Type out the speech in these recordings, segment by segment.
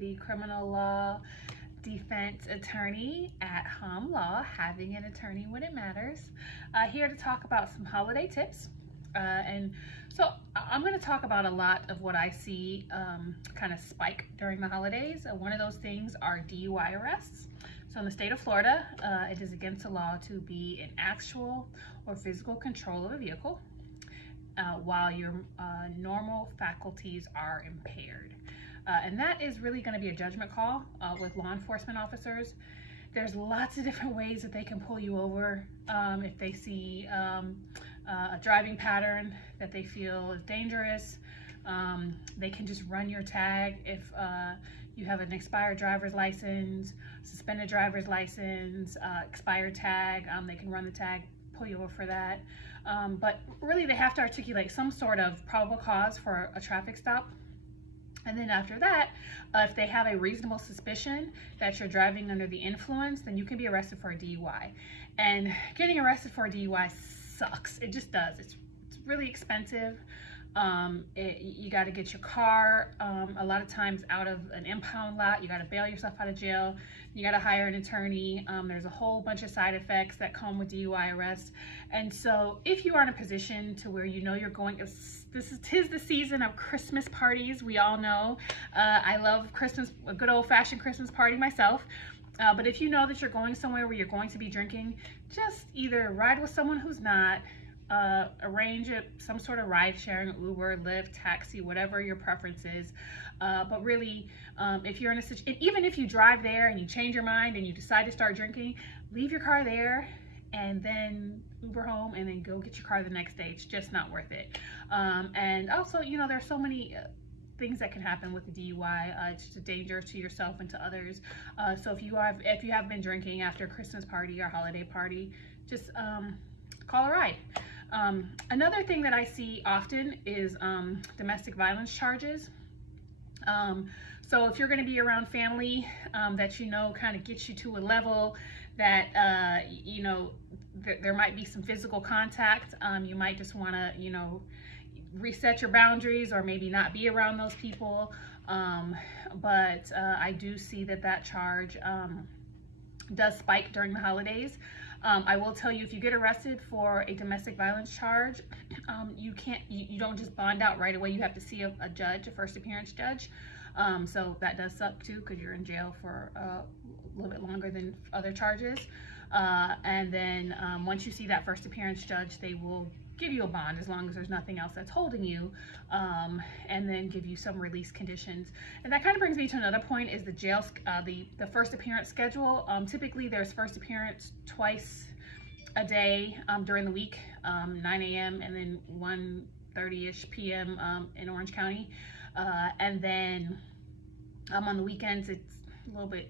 The criminal law defense attorney at Hom Law, having an attorney when it matters. Here to talk about some holiday tips. And so I'm going to talk about a lot of what I see kind of spike during the holidays. One of those things are DUI arrests. So in the state of Florida, it is against the law to be in actual or physical control of a vehicle while your normal faculties are impaired. And that is really going to be a judgment call with law enforcement officers. There's lots of different ways that they can pull you over if they see a driving pattern that they feel is dangerous. They can just run your tag if you have an expired driver's license, suspended driver's license, expired tag. They can run the tag, pull you over for that. But really they have to articulate some sort of probable cause for a traffic stop. And then after that, if they have a reasonable suspicion that you're driving under the influence, then you can be arrested for a DUI. And getting arrested for a DUI sucks. It just does. It's really expensive. You got to get your car a lot of times out of an impound lot. You got to bail yourself out of jail. You got to hire an attorney. There's a whole bunch of side effects that come with DUI arrest. And so if you are in a position to where you know you're going, tis the season of Christmas parties. We all know I love Christmas, a good old-fashioned Christmas party myself. But if you know that you're going somewhere where you're going to be drinking, just either ride with someone who's not, arrange some sort of ride sharing, Uber, Lyft, taxi, whatever your preference is. But really, if you're in a situation, even if you drive there and you change your mind and you decide to start drinking, leave your car there and then Uber home and then go get your car the next day. It's just not worth it. And also, you know, there's so many things that can happen with the DUI. It's just a danger to yourself and to others. So if you have been drinking after a Christmas party or holiday party, just call a ride. Another thing that I see often is domestic violence charges. So if you're going to be around family that you know kind of gets you to a level that you know there might be some physical contact, you might just want to, you know, reset your boundaries or maybe not be around those people. But I do see that charge does spike during the holidays. I will tell you, if you get arrested for a domestic violence charge, you don't just bond out right away. You have to see a judge, a first appearance judge. So that does suck too, because you're in jail for a little bit longer than other charges. And then once you see that first appearance judge, they will give you a bond as long as there's nothing else that's holding you, and then give you some release conditions. And that kind of brings me to another point, is the jail, the first appearance schedule. Typically there's first appearance twice a day during the week, 9 a.m. and then 1:30ish p.m. In Orange County. And then on the weekends, it's a little bit,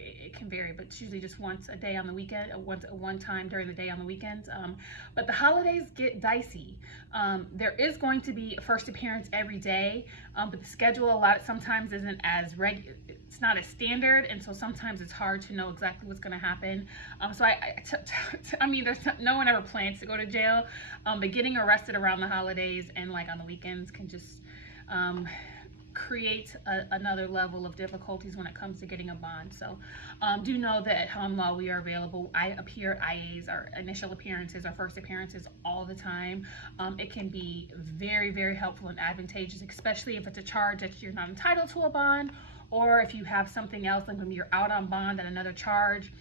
it can vary, but it's usually just once a day on the weekend, one time during the day on the weekends. But the holidays get dicey. There is going to be a first appearance every day, but the schedule sometimes isn't as it's not as standard, and so sometimes it's hard to know exactly what's going to happen. So I mean, no one ever plans to go to jail, but getting arrested around the holidays and like on the weekends can just create another level of difficulties when it comes to getting a bond. So do know that at Hom Law we are available. I appear at IAs, our initial appearances, our first appearances, all the time. It can be very, very helpful and advantageous, especially if it's a charge that you're not entitled to a bond, or if you have something else, like when you're out on bond on another charge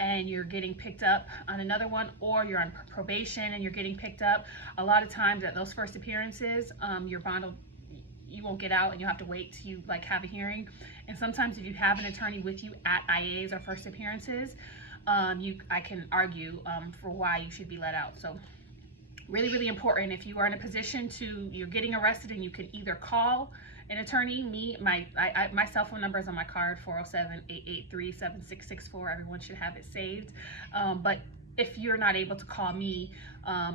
and you're getting picked up on another one, or you're on probation and you're getting picked up. A lot of times at those first appearances, your bond you won't get out and you'll have to wait till you like have a hearing. And sometimes if you have an attorney with you at IAs or first appearances, I can argue for why you should be let out. So really, really important. If you are in a position you're getting arrested, and you can either call an attorney, my cell phone number is on my card, 407-883-7664. Everyone should have it saved. But if you're not able to call me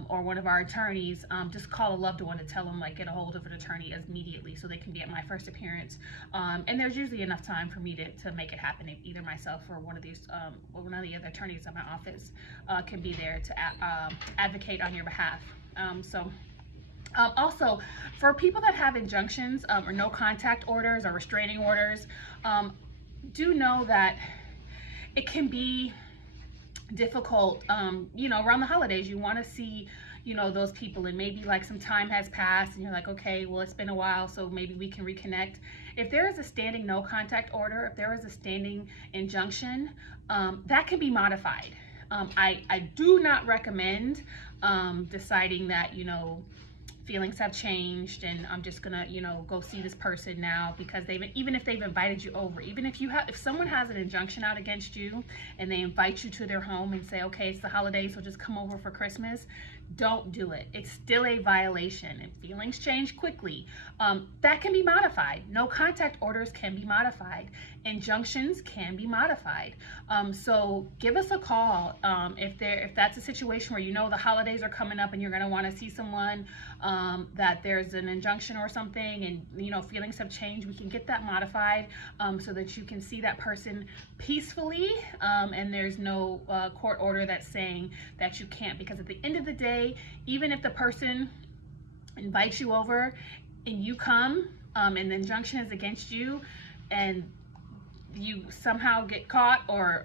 or one of our attorneys, just call a loved one to tell them, like, get a hold of an attorney immediately so they can be at my first appearance. And there's usually enough time for me to make it happen. Either myself or one of the other attorneys in my office can be there to advocate on your behalf. So Also, for people that have injunctions or no contact orders or restraining orders, do know that it can be difficult, around the holidays. You want to see, those people, and maybe like some time has passed and you're like, okay, well, it's been a while, so maybe we can reconnect. If there is a standing no contact order, if there is a standing injunction, that can be modified. I do not recommend deciding that, feelings have changed and I'm just gonna, go see this person now, because even if they've invited you over, even if someone has an injunction out against you and they invite you to their home and say, okay, it's the holidays, so just come over for Christmas, don't do it. It's still a violation, and feelings change quickly. That can be modified. No contact orders can be modified. Injunctions can be modified. So give us a call if that's a situation where the holidays are coming up and you're going to want to see someone, that there's an injunction or something, and feelings have changed. We can get that modified so that you can see that person peacefully, and there's no court order that's saying that you can't. Because at the end of the day, even if the person invites you over and you come, and the injunction is against you, and you somehow get caught, or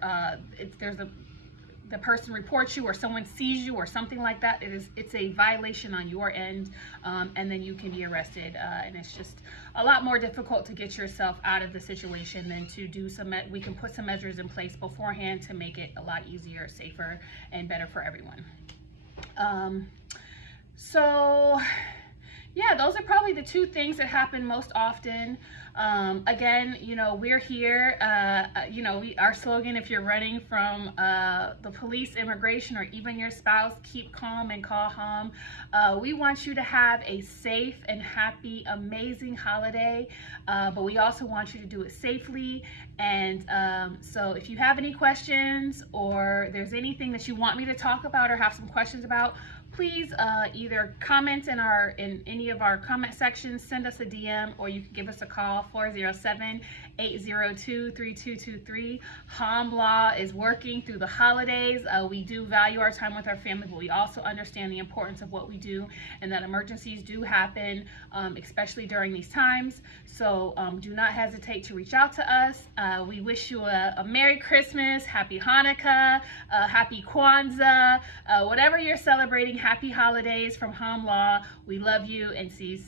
the person reports you, or someone sees you or something like that, it's a violation on your end, and then you can be arrested, and it's just a lot more difficult to get yourself out of the situation than to do we can put some measures in place beforehand to make it a lot easier, safer, and better for everyone. So yeah, those are probably the two things that happen most often. Again, we're here, our slogan, if you're running from the police, immigration, or even your spouse, keep calm and call home. We want you to have a safe and happy, amazing holiday, but we also want you to do it safely. And so if you have any questions, or there's anything that you want me to talk about or have some questions about, please either comment in any of our comment sections, send us a DM, or you can give us a call, 407-802-3223. Ham Law is working through the holidays. We do value our time with our family, but we also understand the importance of what we do, and that emergencies do happen, especially during these times. So do not hesitate to reach out to us. We wish you a Merry Christmas, Happy Hanukkah, Happy Kwanzaa, whatever you're celebrating. Happy holidays from Ham Law. We love you, and see you soon.